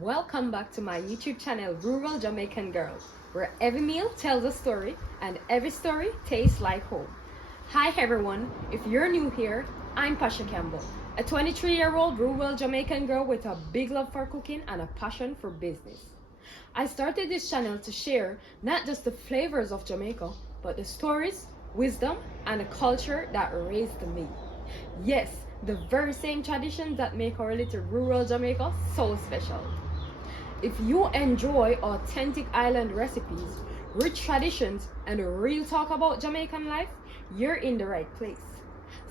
Welcome back to my YouTube channel, Rural Jamaican Girl, where every meal tells a story and every story tastes like home. Hi everyone, if you're new here, I'm Pasha Campbell, a 23-year-old rural Jamaican girl with a big love for cooking and a passion for business. I started this channel to share not just the flavors of Jamaica, but the stories, wisdom, and the culture that raised me. Yes, the very same traditions that make our little rural Jamaica so special. If you enjoy authentic island recipes, rich traditions, and real talk about Jamaican life, you're in the right place.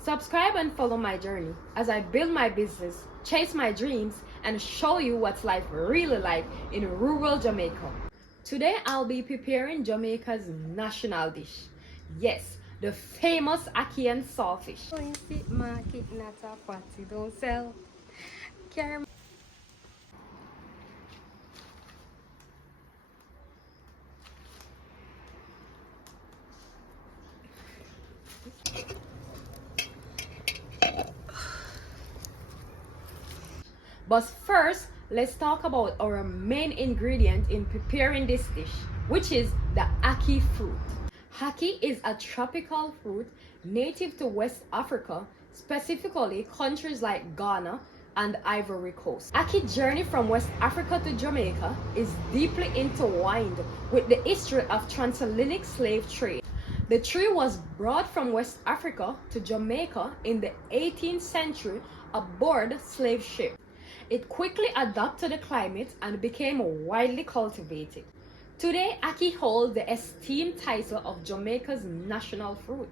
Subscribe and follow my journey as I build my business, chase my dreams, and show you what's life really like in rural Jamaica. Today I'll be preparing Jamaica's national dish. Yes, the famous Ackee and saltfish. Market, not a party, don't sell. But first, let's talk about our main ingredient in preparing this dish, which is the ackee fruit. Ackee is a tropical fruit native to West Africa, specifically countries like Ghana and Ivory Coast. Ackee's journey from West Africa to Jamaica is deeply intertwined with the history of transatlantic slave trade. The tree was brought from West Africa to Jamaica in the 18th century aboard slave ships. It quickly adapted to the climate and became widely cultivated. Today, ackee holds the esteemed title of Jamaica's national fruit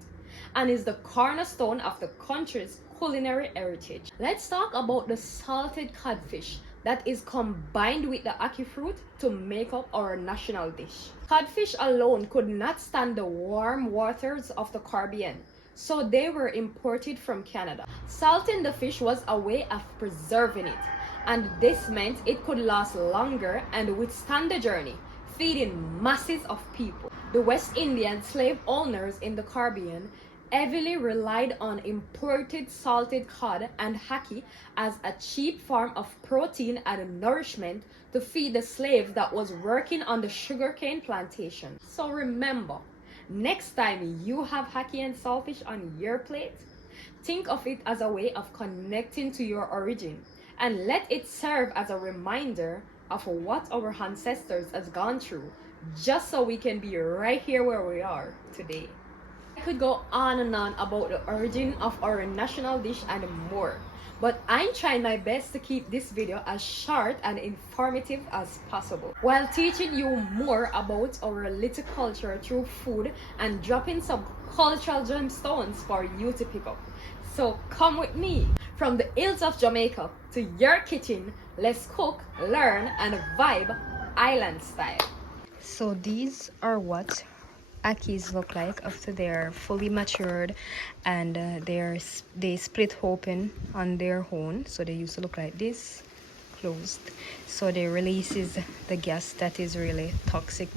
and is the cornerstone of the country's culinary heritage. Let's talk about the salted codfish that is combined with the ackee fruit to make up our national dish. Codfish alone could not stand the warm waters of the Caribbean, so they were imported from Canada. Salting the fish was a way of preserving it, and this meant it could last longer and withstand the journey, feeding masses of people. The West Indian slave owners in the Caribbean heavily relied on imported salted cod and ackee as a cheap form of protein and nourishment to feed the slaves that was working on the sugarcane plantation. So remember, next time you have ackee and saltfish on your plate, think of it as a way of connecting to your origin and let it serve as a reminder of what our ancestors has gone through, just so we can be right here where we are today. I could go on and on about the origin of our national dish and more, but I'm trying my best to keep this video as short and informative as possible, while teaching you more about our little culture through food and dropping some cultural gemstones for you to pick up. So come with me from the hills of Jamaica to your kitchen. Let's cook, learn, and vibe island style. So these are what Ackees look like after they're fully matured and they split open on their own. So they used to look like this, closed. So they releases the gas that is really toxic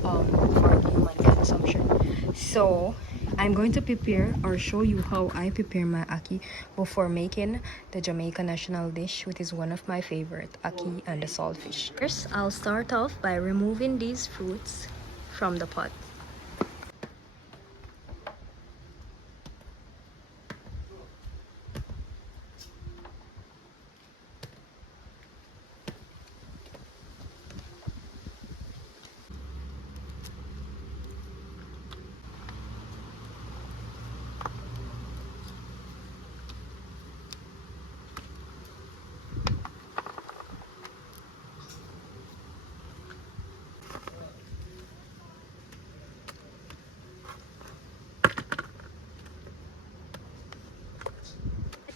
for human consumption. So I'm going to prepare or show you how I prepare my ackee before making the Jamaica national dish, which is one of my favorite, ackee and the saltfish. First, I'll start off by removing these fruits from the pot.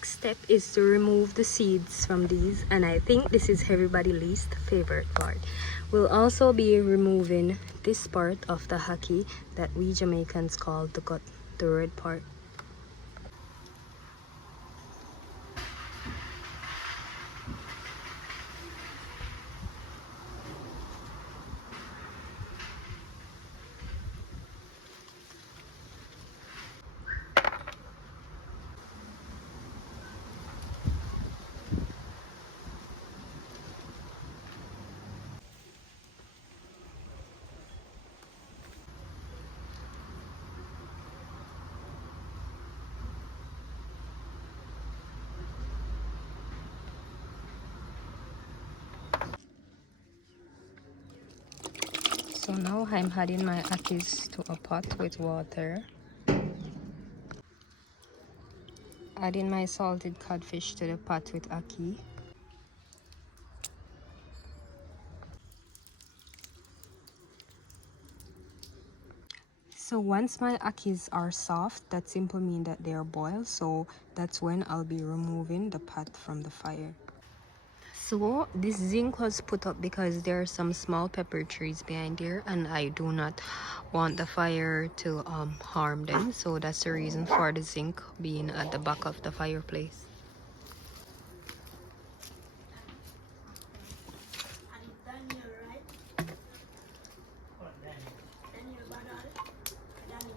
Step is to remove the seeds from these, and I think this is everybody's least favorite part. We'll also be removing this part of the ackee that we Jamaicans call the gut, the red part. So now I'm adding my ackees to a pot with water. Adding my salted codfish to the pot with ackee. So once my ackees are soft, that simply means that they are boiled. So that's when I'll be removing the pot from the fire. So this zinc was put up because there are some small pepper trees behind here, and I do not want the fire to harm them. So that's the reason for the zinc being at the back of the fireplace.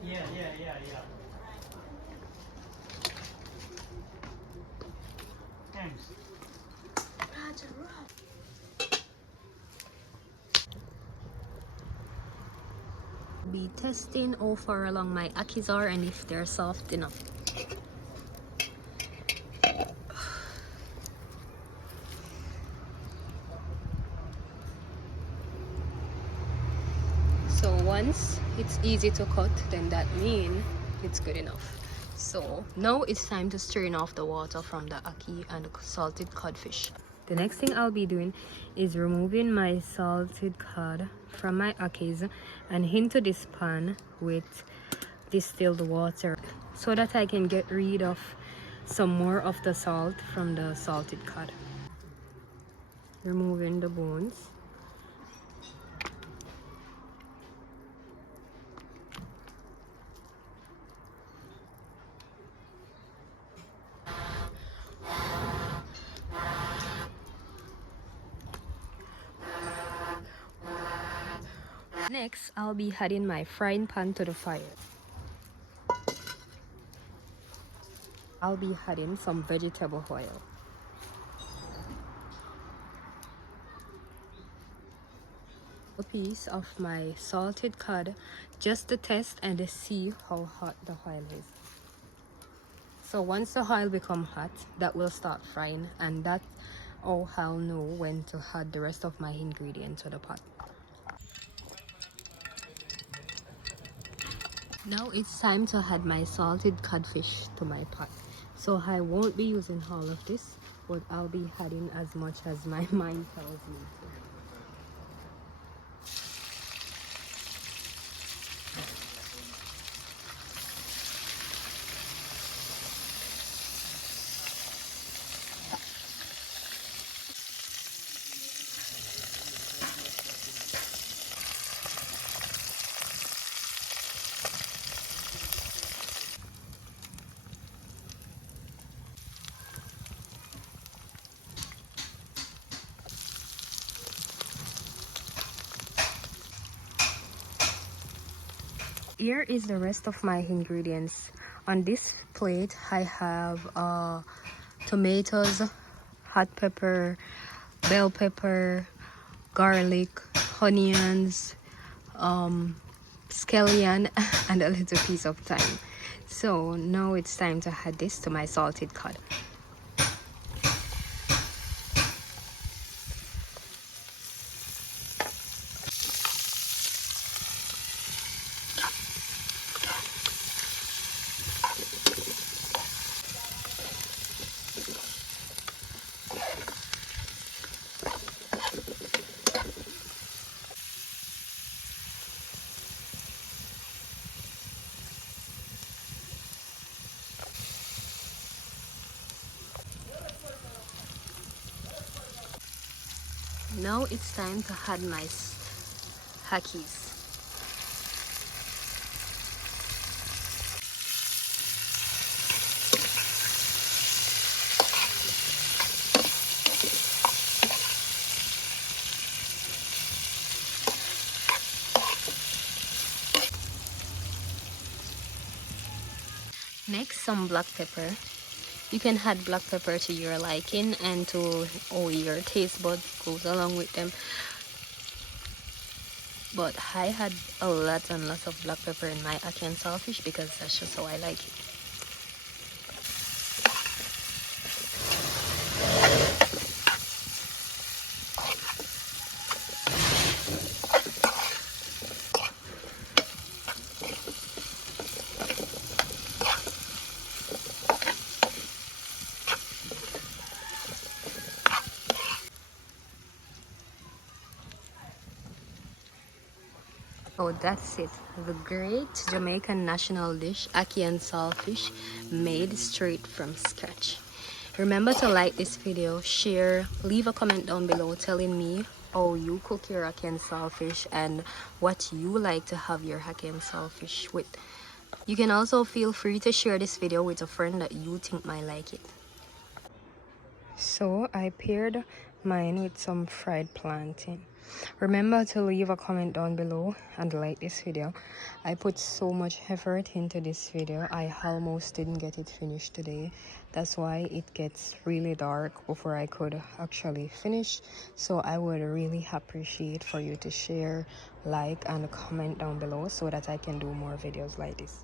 Yeah. Thanks. Be testing how far along my ackees are and if they're soft enough. So once it's easy to cut, then that means it's good enough. So now it's time to strain off the water from the ackee and the salted codfish. The next thing I'll be doing is removing my salted cod from my ackees and into this pan with distilled water so that I can get rid of some more of the salt from the salted cod. Removing the bones. Next, I'll be adding my frying pan to the fire. I'll be adding some vegetable oil. A piece of my salted cod just to test and to see how hot the oil is. So once the oil become hot, that will start frying, and that's how I'll know when to add the rest of my ingredients to the pot. Now it's time to add my salted codfish to my pot. So I won't be using all of this, but I'll be adding as much as my mind tells me to. Here is the rest of my ingredients. On this plate I have tomatoes, hot pepper, bell pepper, garlic, onions, scallion, and a little piece of thyme. So now it's time to add this to my salted cod. Now it's time to add my ackees. Next, some black pepper. You can add black pepper to your liking and to your taste bud goes along with them. But I had a lot and lots of black pepper in my ackee and saltfish because that's just how I like it. Oh, that's it. The great Jamaican national dish, ackee and saltfish, made straight from scratch. Remember to like this video, share, leave a comment down below telling me how you cook your ackee and saltfish and what you like to have your ackee and saltfish with. You can also feel free to share this video with a friend that you think might like it. So I paired mine with some fried plantain. Remember to leave a comment down below and like this video. I put so much effort into this video. I almost didn't get it finished today. That's why it gets really dark before I could actually finish. So I would really appreciate for you to share, like, and comment down below so that I can do more videos like this.